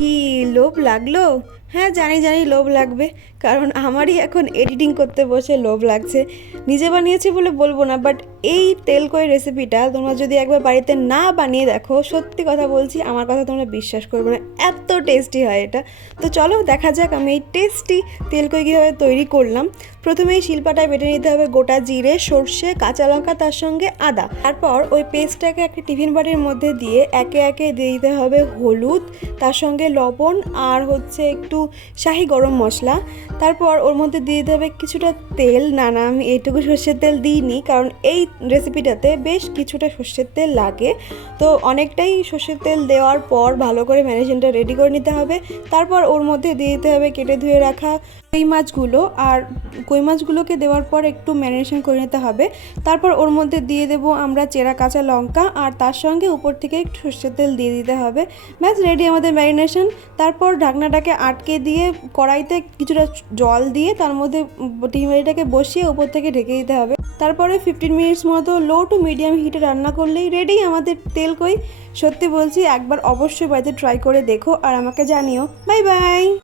কি লোভ লাগলো? হ্যাঁ, জানি জানি লোভ লাগবে, কারণ আমারই এখন এডিটিং করতে বসে লোভ লাগছে। নিজে বানিয়েছি বলে বলবো না, বাট এই তেলকই রেসিপিটা তোমরা যদি একবার বাড়িতে না বানিয়ে দেখো, সত্যি কথা বলছি, আমার কথা তোমরা বিশ্বাস করবে না, এত টেস্টি হয় এটা। তো চলো দেখা যাক আমি এই টেস্টি তেলকই কীভাবে তৈরি করলাম। প্রথমেই শিলপাটায় বেটে নিতে হবে গোটা জিরে, সর্ষে, কাঁচা লঙ্কা, তার সঙ্গে আদা। তারপর ওই পেস্টটাকে একটা টিফিন বাটির মধ্যে দিয়ে একে একে দিয়ে দিতে হবে হলুদ, তার সঙ্গে লবণ, আর হচ্ছে একটু শাহি গরম মশলা। তারপর ওর মধ্যে দিয়ে দিতে হবে কিছুটা তেল। না না, আমি এইটুকু সর্ষের তেল দিইনি, কারণ এই রেসিপিটাতে বেশ কিছুটা সর্ষের তেল লাগে। তো অনেকটাই সর্ষের তেল দেওয়ার পর ভালো করে ম্যারিনেশনটা রেডি করে নিতে হবে। তারপর ওর মধ্যে দিয়ে দিতে হবে কেটে ধুয়ে রাখা কই মাছগুলো, আর কই মাছগুলোকে দেওয়ার পর একটু ম্যারিনেশন করে নিতে হবে। তারপর ওর মধ্যে দিয়ে দেবো আমরা চেরা কাঁচা লঙ্কা, আর তার সঙ্গে উপর থেকে একটু সর্ষের তেল দিয়ে দিতে হবে। ব্যাস রেডি আমাদের ম্যারিনেশন। তারপর ঢাকনাটাকে আটকে দিয়ে কড়াইতে কিছুটা জল দিয়ে তার মধ্যে টিমারিটাকে বসিয়ে উপর থেকে ঢেকে দিতে হবে। তারপরে 15 মিনিটস মতো লো টু মিডিয়াম হিটে রান্না করলেই রেডি আমাদের তেলকই। সত্যি বলছি, একবার অবশ্যই বাড়িতে ট্রাই করে দেখো আর আমাকে জানিও। Bye bye.